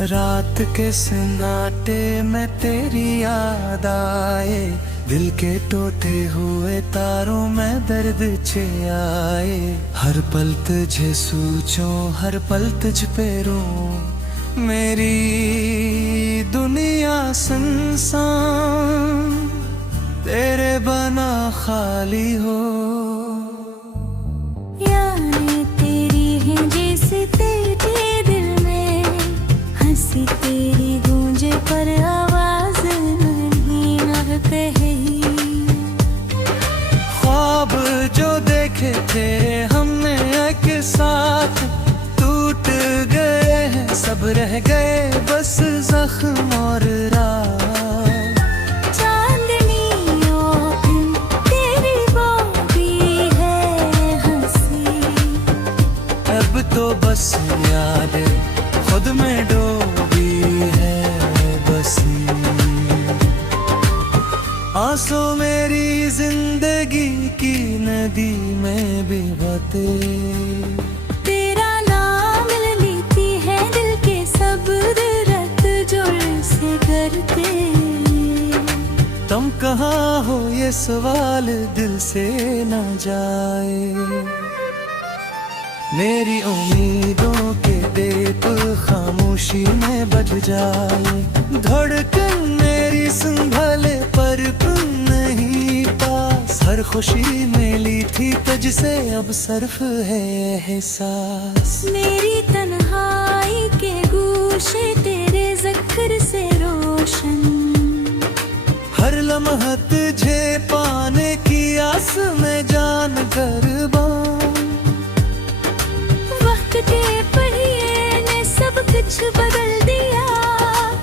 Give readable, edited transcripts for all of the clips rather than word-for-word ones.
रात के सन्नाटे में तेरी याद आए, दिल के टूटे हुए तारों में दर्द छे आए। हर पल तुझे सोचो, हर पल तुझ पे रो, मेरी दुनिया सुनसान तेरे बना खाली हो। यादें तेरी हैं जैसे तेरे दिल में, हंसी तेरी गूंजे पर आवाज नहीं न कहे। ख्वाब जो देखे थे हमने एक साथ, टूट गए हैं सब, रह गए बस जख्म और राह। चांदनी और तेरी बाबी है हंसी, अब तो बस याद खुद में डूबी है बसी। आंसू मेरी जिंदगी की नदी में भी बहते, तेरा नाम लेती है दिल के सब रत जोर से करते। तुम कहाँ हो ये सवाल दिल से न जाए। मेरी उम्मीदों के दीप खामोशी में बज जाए। धड़कन मेरी संभले पर तुम नहीं पास, हर खुशी मिली थी तुझसे अब सिर्फ है एहसास। मेरी तन्हाई के गूशे तेरे ज़िक्र से रोशन, हर लम्हा तुझे पाने की आस में जान कुर्बान। वक्त के पहिए ने सब कुछ बदल दिया,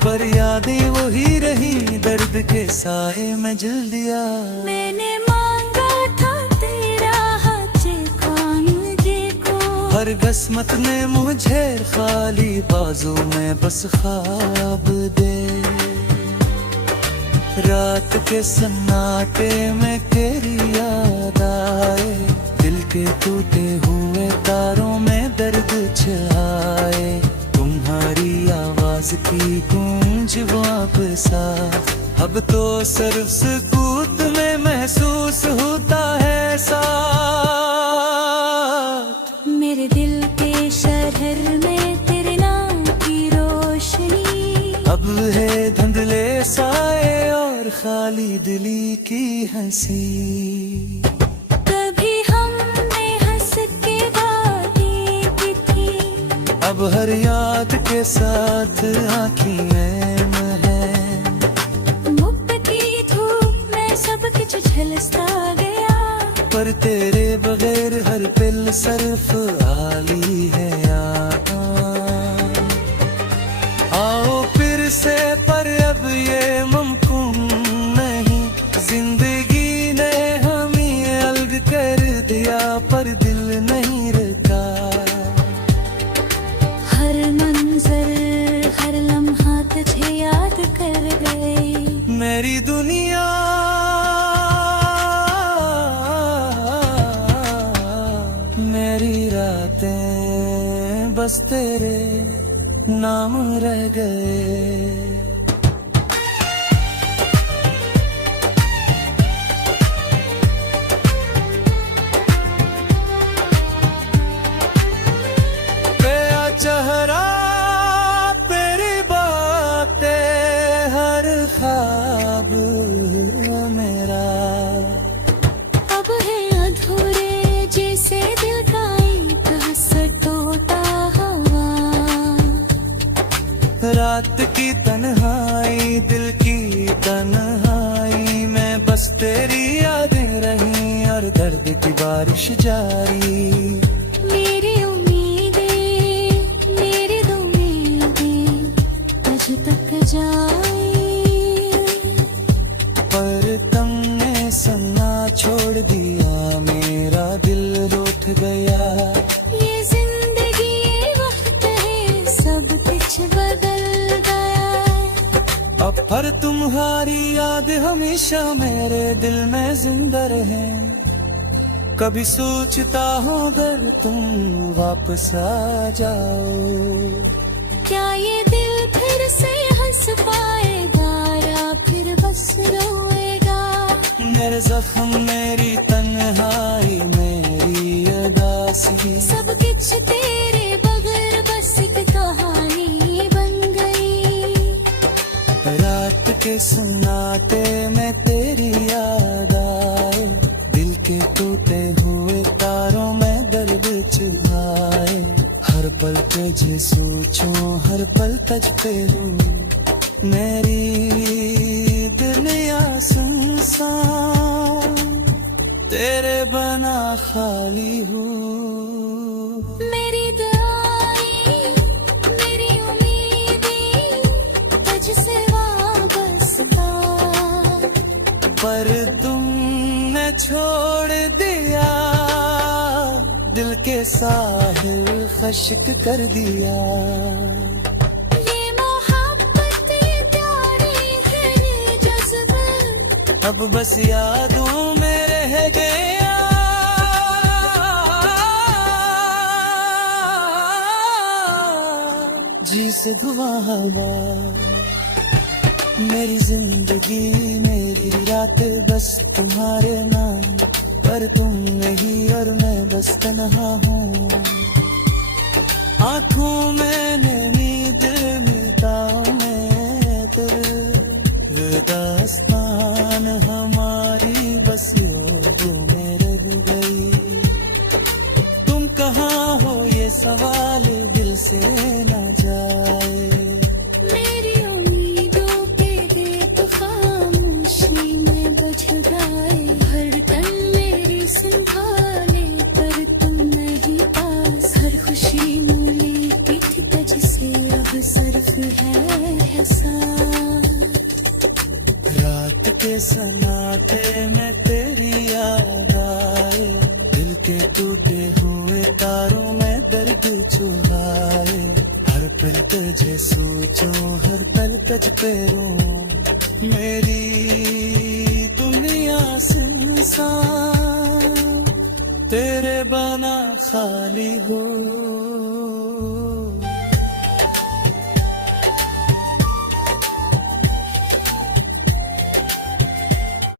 पर यादें वही रही, दर्द के साए में जल दिया। मैंने मांगा था तेरा हाथ कौन देखो, हर किस्मत ने मुझे खाली बाजू में बस ख्वाब दे। रात के सन्नाटे में तेरी याद आए, दिल के टूटे हुए तारों में दर्द छाए। तुम्हारी आवाज की गूंज वापस आ, अब तो सिर्फ सुकूत में महसूस होता है साथ। मेरे दिल के शहर में तेरे नाम की रोशनी, अब है धुंधले साए और खाली दिली की हंसी। कभी हमने हंस के बातें की थी, अब हर याद के साथ आँखें है। मुफ्त की धूप में सब कुछ झलसता गया, पर तेरे बगैर हर पल सिर्फ आली है याद। आओ फिर से पर अब ये मुमकिन नहीं, जिंदगी ने हमें अलग कर दिया पर दिल नहीं रुका। हर मंजर हर लम्हा तुझे याद कर गए। मेरी दुनिया मेरी रातें बस तेरे नाम रह गए। तेरा चेहरा तेरी बातें हर ख्वाब मेरा, अब है अधूरे जैसे दिल का एक हंस टूटा हवा। रात की तन्हाई दिल की तन्हाई में बस तेरी यादें रही और दर्द की बारिश जारी। मेरी उम्मीदें मेरी उम्मीदें तुझ तक जाए, पर तुमने सन्ना छोड़ दिया, मेरा दिल रूठ गया। ये जिंदगी ये वक्त है सब कुछ बदल गया। अब पर तुम्हारी याद हमेशा मेरे दिल में जिंदा रहे। कभी सोचता हूँ अगर तुम वापस आ जाओ। क्या ये दिल से हंस पाएगा या फिर बस रोएगा। मेरे जख्म, मेरी तन्हाई, मेरी उदासी, सब कुछ तेरे बगैर बस एक कहानी बन गई। रात के सन्नाटे में तेरी याद आए, दिल के टूटे हुए तारों में दर्द छुपाए। हर पल तुझे सोचूं, हर पल तुझ पे रो, मेरी दुनिया सुनसान, तेरे बना खाली हूँ। मेरी दुआएं, मेरी उम्मीदें तुझसे वाबस्ता, पर तुमने छोड़ दिया, दिल के साहिल खश्क कर दिया। ये मोहब्बत ये प्यारी है जज्बा, अब बस यादों में रह गया। जी से धुआं हवा, मेरी जिंदगी मेरी रातें बस तुम्हारे नाम, पर तुम नहीं और मैं बस तन्हा हूँ। आँखों में नींद मिटाओ मैं तेरे दास्तान, हमारी बस यादों में रह गई। तुम कहाँ हो ये सवाल दिल से न जाए। मेरी उम्मीदों के गीत खामोशी में बज गए। हर तन मेरी संभाले पर तुम नहीं पास। हर खुशी मूली थी तुझसे अब सिर्फ है एहसास। रात के सन्नाटे में तेरी याद आए, दिल के टूटे हुए तारों में दर्द छुपाए। हर पल तुझे सोचूं, हर पल तुझ पे रो, मेरी दुनिया सुनसान, तेरे बना खाली हो।